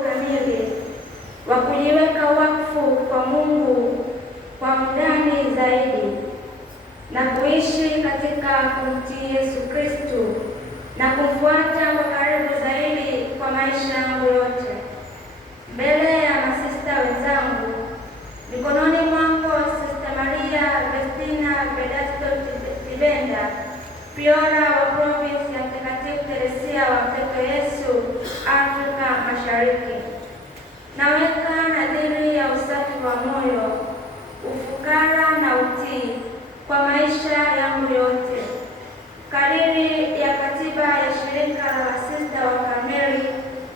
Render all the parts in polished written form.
kamili wa kujiweka wakfu kwa Mungu kwa undani zaidi na kuishi katika kumtii Yesu Kristo na kumfuata kwa karibu zaidi kwa maisha yangu yote. Mbele ya masista wenzangu, mikononi mwako Sista Maria Vestina Vedasto Tibenda, Priora wa Provinsi ya Mtakatifu Teresia wa Mtoto Yesu, Afrika Mashariki. Naweka nadhiri ya usafi wa moyo, ufukara na utii kwa maisha yangu yote, kadiri ya katiba ya Shirika la Masista wa Karmeli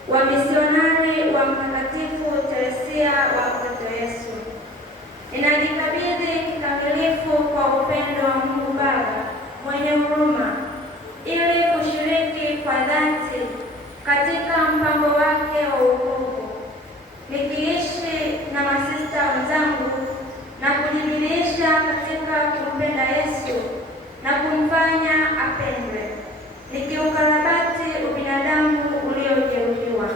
wa Misionari wa Mtakatifu Teresia wa Mtoto Yesu. Ninajikabidhi kikamilifu kwa upendo wa Mungu Baba mwenye huruma, ili kushiriki kwa dhati katika mpango wake wa wokovu, nikiishi na masista wenzangu na kujibidiisha katika kumpenda Yesu na kumfanya apendwe, nikiukarabati ubinadamu uliojeruhiwa.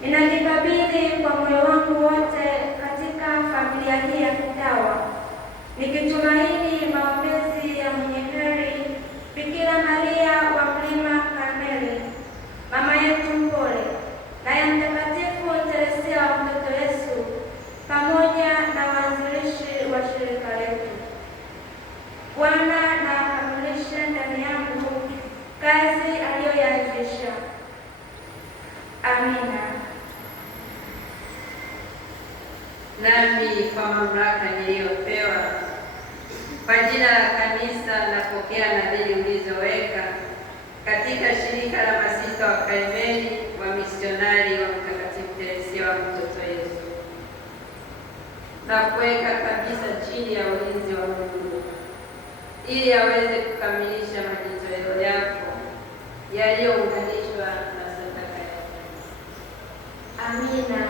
Ninajikabidhi kwa moyo wangu wote katika familia hii ya kitawa, nikitumaini maombezi ya mwenye heri Bikira Maria wa Mlima Karmeli, mama yetu mpole, na ya Mtakatifu Teresia wa Mtoto Yesu, pamoja na waanzilishi wa shirika letu. Bwana na akamilishe ndani yangu kazi aliyoianzisha. Amina. Nami kwa mamlaka niliyopewa kwa jina la kanisa napokea nadhiri ulizoweka katika Shirika la Masista wa Karmeli wa Misionari wa Mtakatifu Teresia wa Mtoto Yesu, na kuweka kabisa chini ya ulinzi wa Mungu ili aweze kukamilisha majitoleo yako yaliyounganishwa na sadaka yako. Amina.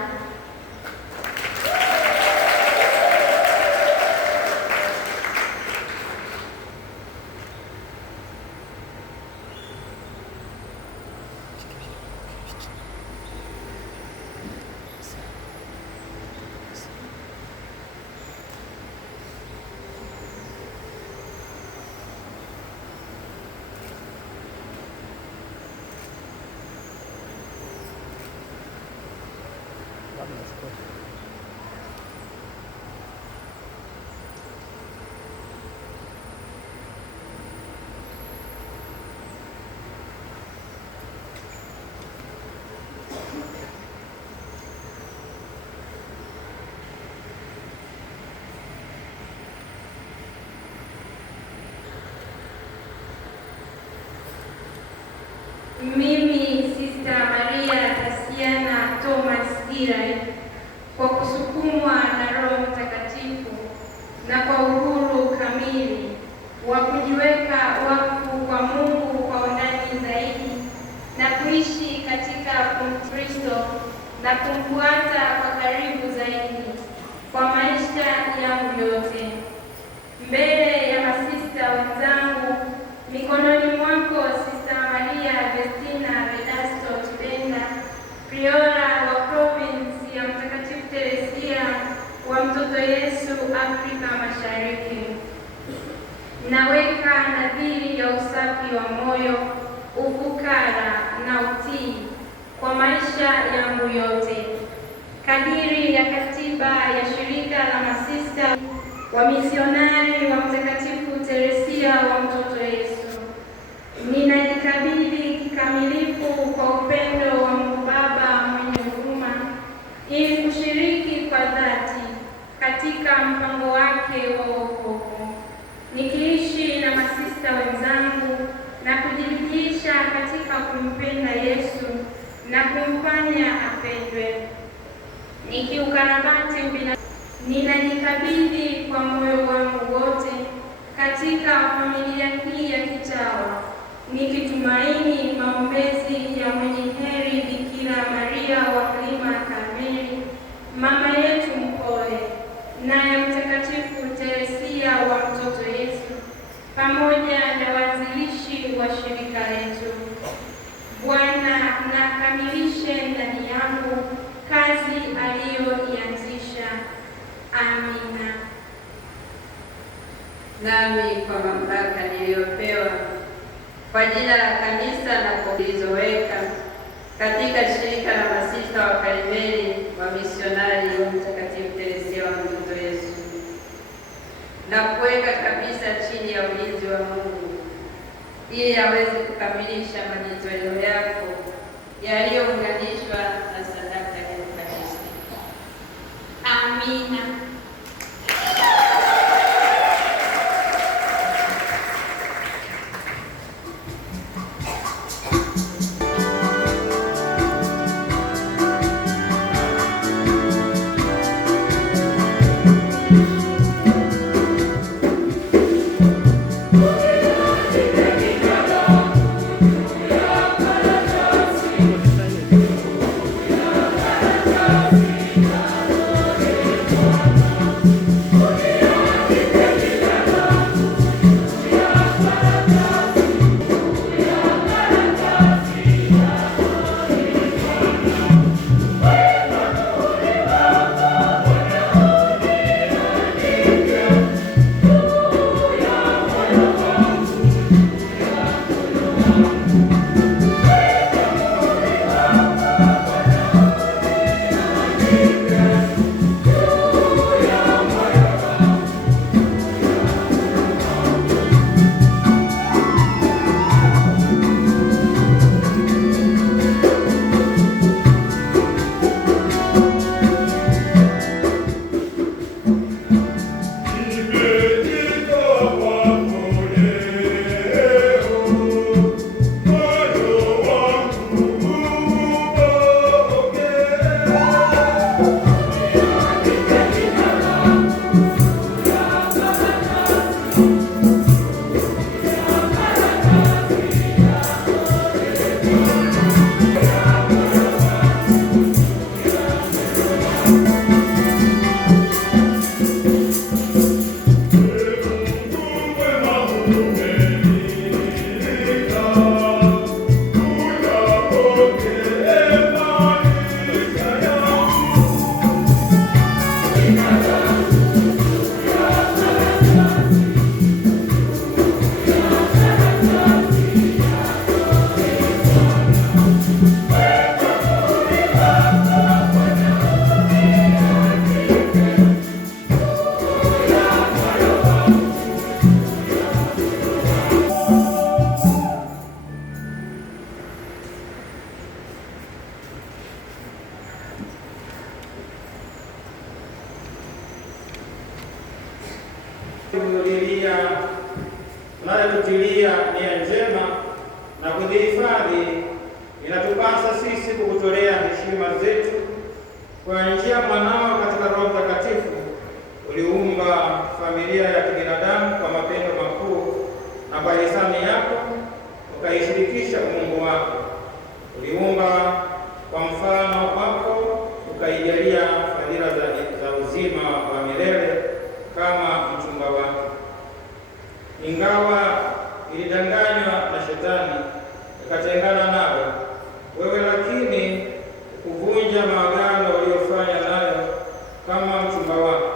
Mimi Sista Maria Tasiana Thomas Girai, kwa kusukumwa na Roho Mtakatifu na kwa uhuru kamili wa kujiweka wakfu kwa Mungu kwa undani zaidi na kuishi katika kumkristo na kumfuata kwa karibu zaidi kwa maisha yangu yote, mbele ya masista wenzangu, mikononi mwako Sista Maria Vestina Vedasto Tibenda, Priora wa Provinsi ya Mtakatifu Teresia wa Mtoto Yesu, Afrika Mashariki. Naweka nadhiri ya usafi wa moyo, ufukara na utii kwa maisha yangu yote, kadiri ya katiba ya Shirika la Masista wa Misionari wa Mtakatifu Teresia wa Mtoto Yesu. Ninajikabidhi kikamilifu kwa upendo wa Mungu Baba mwenye huruma, ili kushiriki kwa dhati katika mpango wake wa wokovu, nikiishi na masista wenzangu na kujibidiisha katika kumpenda Yesu na kumfanya apendwe, nikiukarabati ubinadamu. Ninajikabidhi kwa moyo wangu wote katika familia hii ya kitawa, nikitumaini maombezi ya mwenye heri Bikira Maria wa Mlima Karmeli, mama yetu mpole, na ya Mtakatifu Teresia wa Mtoto Yesu, pamoja na waanzilishi wa shirika letu. Bwana na akamilishe ndani yangu nami kwa mamlaka niliyopewa kwa jina la kanisa na kulizoweka katika shirika la masista wa Karmeli wa misionari wa Mtakatifu Teresia wa Mtoto Yesu, na kuweka kabisa chini ya ulinzi wa Mungu ili aweze kukamilisha majitoleo yako yaliyounganishwa na sadaka ya Ekaristi. Amina. Tunayotutilia nia njema na kuzihifadhi, inatupasa sisi kukutolea heshima zetu kwa njia mwanao katika Roho Mtakatifu. Uliumba familia ya kibinadamu kwa mapendo makuu, na kwa hisani yako ukaishirikisha umungu wako. Uliumba kwa mfano wako, ukaijalia fadhila za uzima wa milele kama mchumba wake. Ingawa ilidanganywa na Shetani ikatengana nawe, wewe lakini kuvunja maagano uliyofanya nayo kama mchumba wako,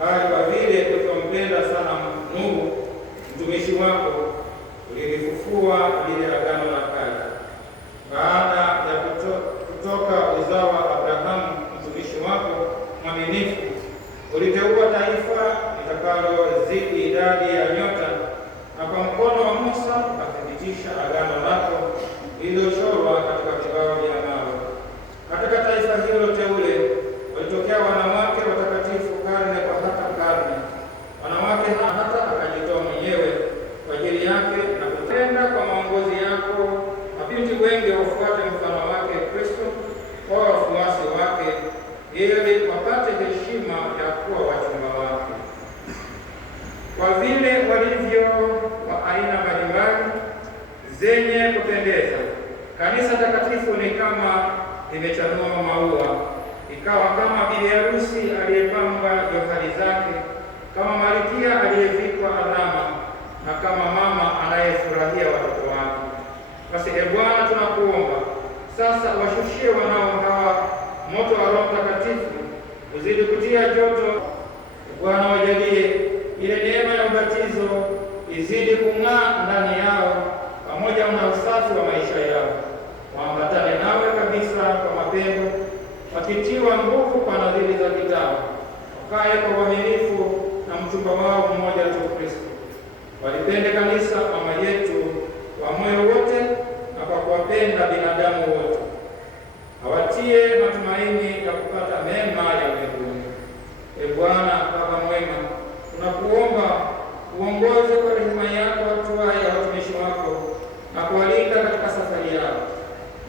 bali kwa vile ulivyompenda sana Nuhu mtumishi wako, ulilifufua lile agano la kale. Baada ya kutoka uzao wa Abrahamu mtumishi wako mwaminifu, uliteua taifa litakalozidi idadi ya nyota, na kwa mkono wa Musa ukathibitisha agano lako lililochorwa katika kibao cha mawe. Katika taifa hilo teule walitokea wanawake watakatifu karne kwa hata karne. Wanawake hata akajitoa mwenyewe kwa ajili yake na kutenda kwa maongozi yako, mabinti wengi wafuate mfano wake Kristo kwa wafuasi wake, ili wapate heshima ya kuwa wachumba wake. Kwa vile walivyo wa aina mbalimbali zenye kupendeza, kanisa takatifu ni kama limechanua maua, ikawa kama bibi harusi aliyepamba johari zake, kama malkia aliyevikwa alama, na kama mama anayefurahia watoto wake. Basi Bwana, tunakuomba sasa washushie wanao hawa moto wa Roho Mtakatifu, uzidi kutia joto. Bwana, wajalie ile neema ya ubatizo izidi kung'aa ndani yao, pamoja na usafi wa maisha yao. Waambatane nawe kabisa kwa mapendo, wakitiwa nguvu kwa nadhiri za kitawa, wakae kwa uaminifu na mchumba wao mmoja tu Kristo. Walipende kanisa mama yetu kwa moyo wote na kwa kuwapenda binadamu wote. Awatie matumaini ya kupata mema ya mbinguni. Bwana Baba mwema, tunakuomba uongoze kwa rehema yako hatua ya watumishi wako na kuwalinda katika safari yao,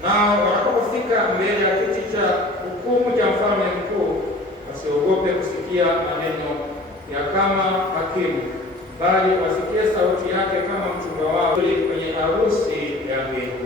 nao watakapofika mbele ya kiti cha hukumu cha mfalme mkuu, wasiogope kusikia maneno ya kama hakimu, bali wasikie sauti yake kama mchumba wao kwenye harusi ya mbingu.